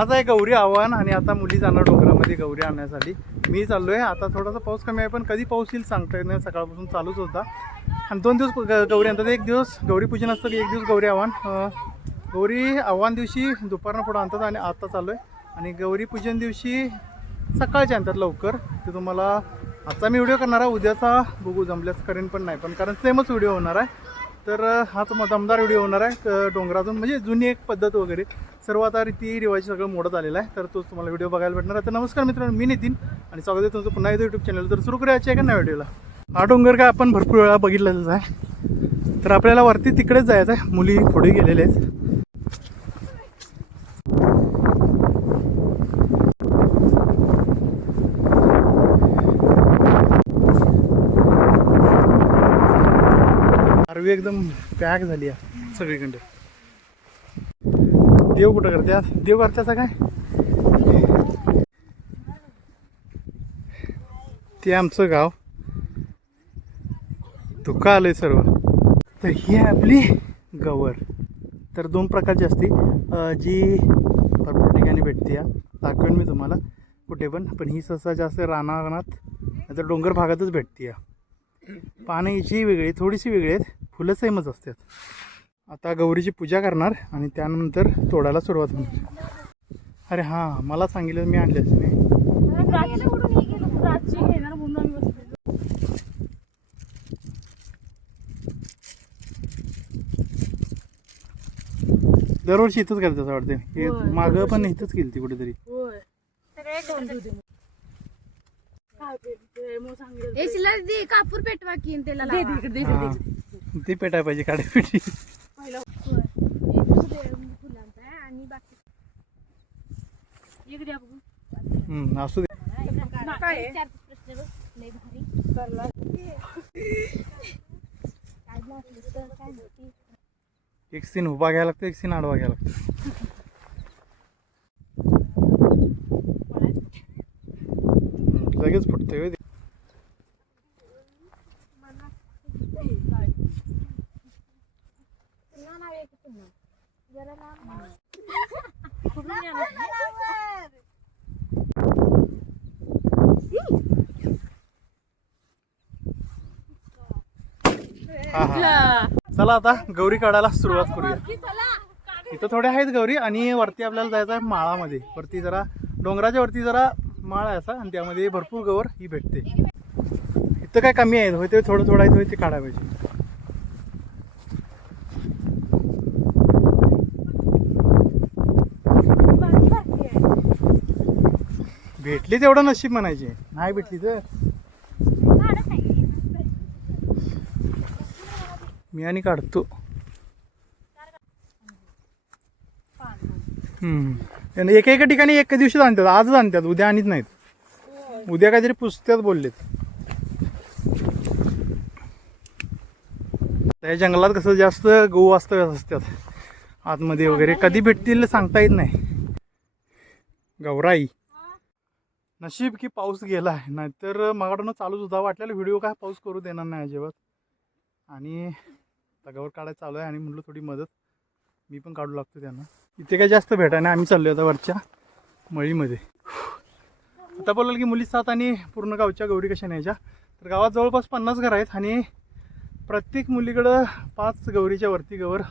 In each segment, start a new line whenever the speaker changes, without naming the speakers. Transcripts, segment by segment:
आज आहे गौरी आव्हान आणि आता मुली जाणार डोंगरामध्ये गौरी आणण्यासाठी. मी चाललो आहे आता थोडासा पाऊस कमी आहे पण कधी पाऊस येईल सांगता येत नाही. सकाळपासून चालूच होता. आणि दोन दिवस ग- गौरी आणतात. एक दिवस गौरी पूजन असतं एक दिवस गौरी आव्हान. गौरी आव्हान दिवशी दुपारनं पुढं आणतात आणि आता चालू आहे आणि गौरी पूजन दिवशी सकाळचे आणतात लवकर. ते तुम्हाला आजचा मी व्हिडिओ करणार आहे. उद्याचा बघू जमल्यास करेन पण नाही. पण कारण सेमच व्हिडिओ होणार आहे. तर हा तुम्हाला दमदार व्हिडिओ होणार आहे डोंगरातून. म्हणजे जुनी एक पद्धत वगैरे. सर्व आता रीती रिवाज सगळं मोडत आलेलं आहे तर तोच तुम्हाला व्हिडिओ बघायला भेटणार आहे. तर नमस्कार मित्रांनो मी नितीन आणि स्वागत आहे तुमचं पुन्हा एकदा यूट्यूब चॅनल तर सुरू करायचं आहे का नाही व्हिडिओला. हा डोंगर काय आपण भरपूर वेळा बघितलेलाच आहे. तर आपल्याला वरती तिकडेच जायचं आहे. मुली पुढे गेलेले आहेत. आरवी एकदम पॅक झाली आहे सगळीकडे. देव कुठं करतात देव करत्याचा काय? ते आमचं गाव. धुका आलंय सर्व. तर ही आहे आपली गवर. तर दोन प्रकारची असते. जी भरपूर ठिकाणी भेटते. या दाखवेन मी तुम्हाला कुठे पण. पण ही सहसा जास्त रानारानात नाहीतर डोंगर भागातच भेटते. या पाण्याची वेगळी थोडीशी वेगळी आहेत. फुलं सेमच असतात आता गौरीची पूजा करणार आणि त्यानंतर तोडायला सुरुवात होणार. अरे हां मला सांगितलं मी आणले नाही. दरवर्षी इथंच करतात असं वाटते हे मागं पण इथंच केली ती कुठेतरी
एसीला दे कापूर पेटवा की त्याला.
हां. ती पेटाय पाहिजे काड्यापेटी पेटी असू दे. एक सीन उभा घ्यायला लागतो एक सीन आडवा घ्यायला लागतो. लगेच फुटते होय ते.
पुन्हा नाव आहे की पुन्हा? जरा लांब.
हा हा चला आता गौरी काढायला सुरुवात करूया. इथं थोड्या आहेत गौरी आणि वरती आपल्याला जायचं आहे माळामध्ये. वरती जरा डोंगराच्या वरती जरा माळ आहे असा आणि त्यामध्ये भरपूर गौर ही भेटते. इथं काय कमी आहे होय? ते थोडं थोडं आहे ते काढायला पाहिजे भेटली तेवढं नशीब म्हणायचे. नाही भेटली तर? मी आणि काढतो. हम्म. आणि एका एका ठिकाणी एका दिवशीच आणतात आजच आणतात उद्या आणत नाहीत. उद्या काहीतरी पुसत्यात बोललेत. त्या जंगलात कसं जास्त गहू असतं असतात. आतमध्ये वगैरे कधी भेटतील सांगता येत नाही. गौराई. नशीब की पाऊस गेला आहे. नाहीतर मगाडनं चालूच होता. वाटलेला व्हिडिओ काय पाऊस करू देणार नाही अजिबात. आणि तगावर काढायला चालू आहे आणि म्हटलं थोडी मदत. मी पण काढू लागतो त्यांना. इथे काय जास्त भेटाय नाही आम्ही चाललो आता वरच्या मळीमध्ये. आता बोलाल की मुली सात आणि पूर्ण गावच्या गौरी कशा न्यायच्या तर गावात जवळपास पन्नास घरं आहेत आणि प्रत्येक मुलीकडं पाच गौरीच्या वरती गवर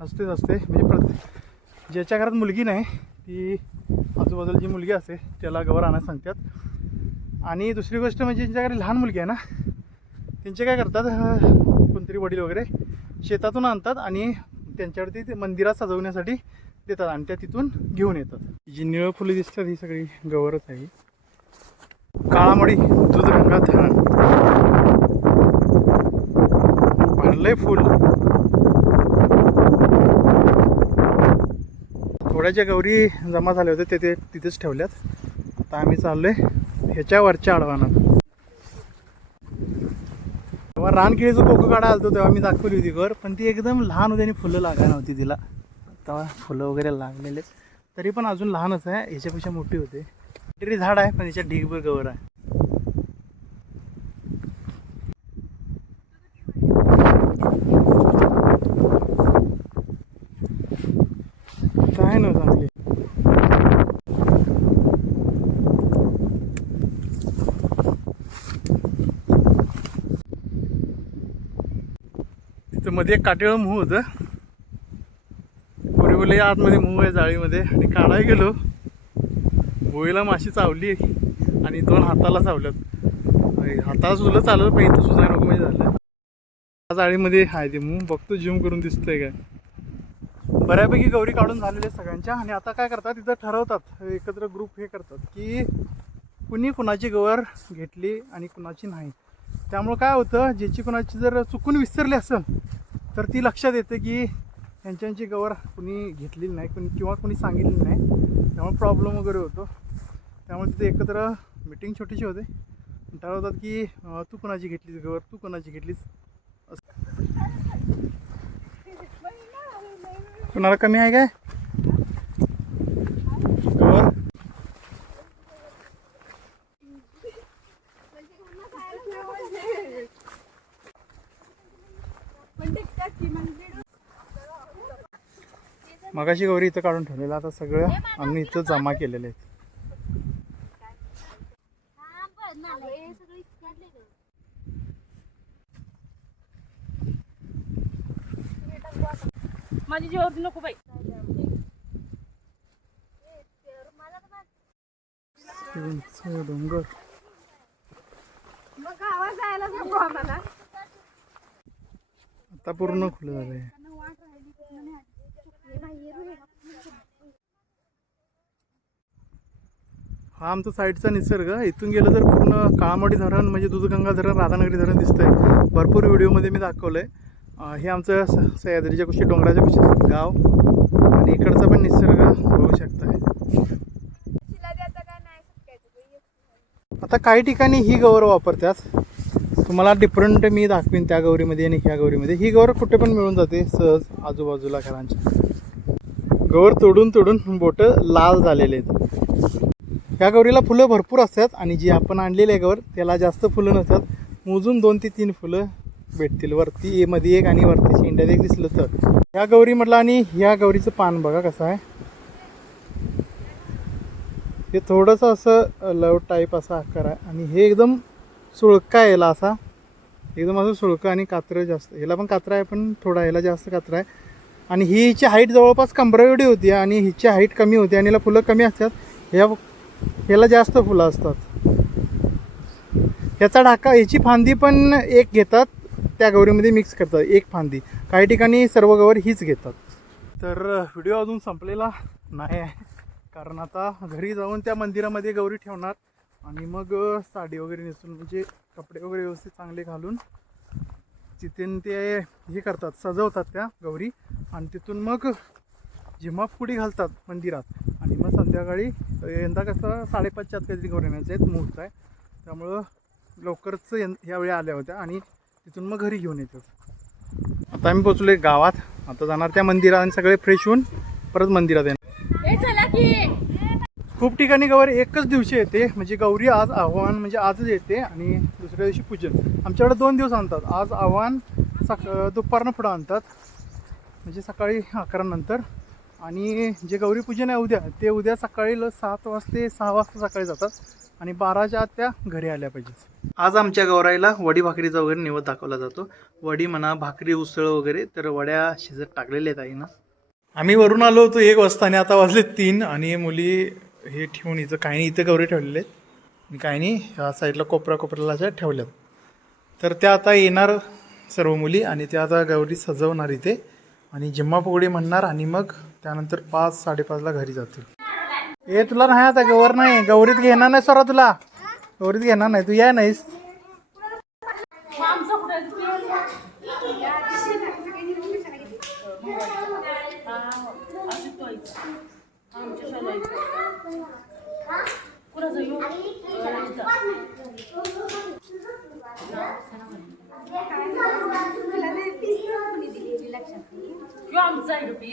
असतेच असते. म्हणजे प्रत्येक ज्याच्या घरात मुलगी नाही ती आजूबाजूला जी मुलगी असते त्याला गवर आणायला सांगतात. आणि दुसरी गोष्ट म्हणजे ज्यांच्या घरी लहान मुलगी आहे ना त्यांचे काय करतात कोणतरी वडील वगैरे शेतातून आणतात आणि त्यांच्यावरती ते मंदिरात सजवण्यासाठी देतात आणि त्या तिथून घेऊन येतात. जी निळं फुले दिसतात ही सगळी गवरच आहे. काळामडी दूध रंगात भरलंय फुल. थोड्याच्या गौरी जमा झाल्या होत्या ते ते तिथेच ठेवल्यात. आता आम्ही चाललोय ह्याच्या वरच्या आडवानात. तेव्हा रानकिळीचं कोको काढा आलतो तेव्हा मी दाखवली होती घर पण ती एकदम लहान होती आणि फुलं लागायला नव्हती तिला. तेव्हा फुलं वगैरे लागलेले तरी पण अजून लहानच आहे याच्यापेक्षा मोठी होते. तरी झाड आहे पण ह्याच्यात ढीगभर गवर आहे काय नव्हतं चांगली मध्ये एक काटेळ मूह होतं. पुरी आतमध्ये मूह आहे जाळीमध्ये. आणि काढायला गेलो. भोईला माशी चावली. आणि दोन हाताला चावल्यात. हाताला सुद्धा चाललं पण इथं सुद्धा नको म्हणजे झालं. त्या जाळीमध्ये आहे ते मूग बघतो जिम करून दिसतंय काय. बऱ्यापैकी गौरी काढून झालेल्या सगळ्यांच्या. आणि आता काय करतात तिथं ठरवतात एकत्र ग्रुप हे करतात की कुणी कुणाची गवर घेतली आणि कुणाची नाही. त्यामुळं काय होतं ज्याची कुणाची जर चुकून विसरली असेल तर ती लक्षात येते की यांच्यांची गवर कुणी घेतलेली नाही कुणी किंवा कुणी सांगितलेली नाही. त्यामुळे प्रॉब्लेम वगैरे होतो. त्यामुळे तिथे एकत्र मिटिंग छोटीशी होते. ठरवतात की तू कोणाची घेतलीस गवर तू कोणाची घेतलीस? असं. कुणाला कमी आहे काय गवर मगाशी गौरी इथं काढून ठेवलेलं आता सगळं आम्ही इथं जमा केलेले आहेत.
माझी जेवढ नको बाई.
डोंगर.
मग गावात जायला नको आम्हाला.
आता पूर्ण खुलं झालं आहे हा आमचा साईडचा निसर्ग इथून गेलं तर पूर्ण काळामोडी धरण म्हणजे दूधगंगा धरण राधानगरी धरण दिसतंय. भरपूर व्हिडिओमध्ये मी दाखवलंय. आहे हे आमचं सह्याद्रीच्या कुशी डोंगराच्या कुशी गाव. आणि इकडचा पण निसर्ग बघू शकताय. आता काही ठिकाणी ही गौर वापरतात. तुम्हाला डिफरंट मी दाखवीन त्या गौरीमध्ये आणि ह्या गौरीमध्ये. ही गौर कुठे पण मिळून जाते सहज आजूबाजूला घरांच्या गौर तोडून तोडून बोटं लाल झालेले आहेत. ह्या गौरीला फुलं भरपूर असतात आणि जी आपण आणलेली आहे गौर त्याला जास्त फुलं नसतात. मोजून दोन ते तीन फुलं भेटतील. वरती ए मध्ये एक आणि वरती शेंड्यात एक दिसलं तर. ह्या गौरी म्हटलं आणि ह्या गौरीचं पान बघा कसं आहे. हे थोडंसं असं लव टाईप असा आकार आहे. आणि हे एकदम सुळका याला असा. एकदम असं सुळकं आणि कात्रं जास्त. ह्याला पण कात्रा आहे पण थोडा ह्याला जास्त कात्रा आहे. आणि ही हिची हाईट जवळपास कमरा एवढी होती आणि हिची हाईट कमी होती आणि याला फुलं कमी असतात. ह्या ह्याला जास्त फुलं असतात. ह्याचा ढाका ह्याची फांदी पण एक घेतात. त्या गौरीमध्ये मिक्स करतात. एक फांदी. काही ठिकाणी सर्व गौर हीच घेतात. तर व्हिडिओ अजून संपलेला नाही आहे. कारण आता घरी जाऊन त्या मंदिरामध्ये गौरी ठेवणार. आणि मग साडी वगैरे नेसून म्हणजे कपडे वगैरे व्यवस्थित चांगले घालून तिथून ते हे करतात सजवतात त्या गौरी. आणि तिथून मग जिम्मा फुडी घालतात मंदिरात आणि मग संध्याकाळी यंदा कसं साडेपाचच्या आत काहीतरी गौरी आणायचं आहेत मुहूर्त आहे. त्यामुळं लवकरच यं ह्यावेळी आल्या होत्या आणि तिथून मग घरी घेऊन येतात. आता आम्ही पोचलो गावात. आता जाणार त्या मंदिरात आणि सगळे फ्रेश होऊन परत मंदिरात येणार. खूप ठिकाणी गौरी एकच दिवशी येते. म्हणजे गौरी आज आव्हान म्हणजे आजच येते आणि दुसऱ्या दिवशी पूजन. आमच्याकडे दोन दिवस आणतात. आज आव्हान सक दुपारनं पुढं आणतात. म्हणजे सकाळी अकरानंतर आणि जे गौरी पूजन आहे उद्या ते उद्या सकाळी सात वाजते सहा वाजता सकाळी जातात. आणि बाराच्या आत त्या घरी आल्या पाहिजेत. आज आमच्या गौराईला वडी भाकरीचा वगैरे निवद दाखवला जातो. वडी म्हणा भाकरी उसळ वगैरे तर वड्या शिजत टाकलेल्या आहेत आईनं. आम्ही वरून आलो होतो एक वाजता आणि आता वाजले तीन आणि मुली हे ठेवून इथं काही नाही इथं गौरी ठेवलेले आहेत. आणि काही नाही ह्या साईडला कोपरा कोपऱ्याला अशा ठेवल्यात. तर त्या आता येणार सर्व मुली आणि त्या आता गौरी सजवणार इथे. आणि जिम्मा फुगडी म्हणणार आणि मग त्यानंतर पाच साडेपाचला घरी जातील. ए तुला नाही आता गवर नाही. गौरीत घेणार नाही स्वरा तुला. गौरीत घेणार नाही. तू या नाहीस.
在这边。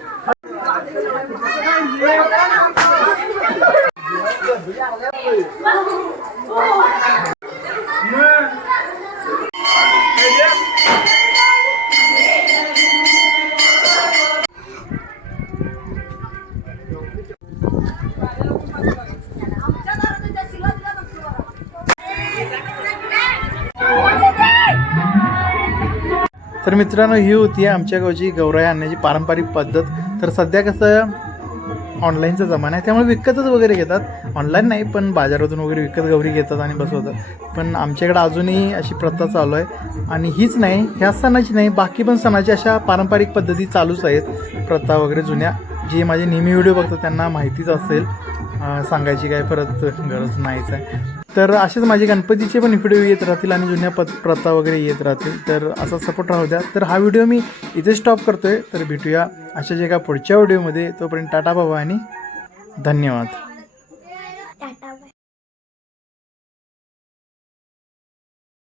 तर मित्रांनो ही होती आमच्या गावची गौराई आणण्याची पारंपरिक पद्धत. तर सध्या कसं ऑनलाईनचा जमाना आहे त्यामुळे विकतच वगैरे घेतात. ऑनलाईन नाही पण बाजारातून वगैरे विकत गौरी घेतात आणि बसवतात. पण आमच्याकडे अजूनही अशी प्रथा चालू आहे. आणि हीच नाही ह्या सणाची नाही बाकी पण सणाची अशा पारंपरिक पद्धती चालूच आहेत. प्रथा वगैरे जुन्या जे माझे नेहमी व्हिडिओ बघतात त्यांना माहितीच असेल. सांगायची काय परत गरज नाहीच आहे. तर असेच माझे गणपतीचे पण व्हिडिओ येत राहतील आणि जुन्या पत प्रथा वगैरे येत राहतील. तर असा सपोर्ट राहू द्या. तर हा व्हिडिओ मी इथे स्टॉप करतोय. तर भेटूया अशाच एका पुढच्या व्हिडिओमध्ये तोपर्यंत टाटा बाबा आणि धन्यवाद.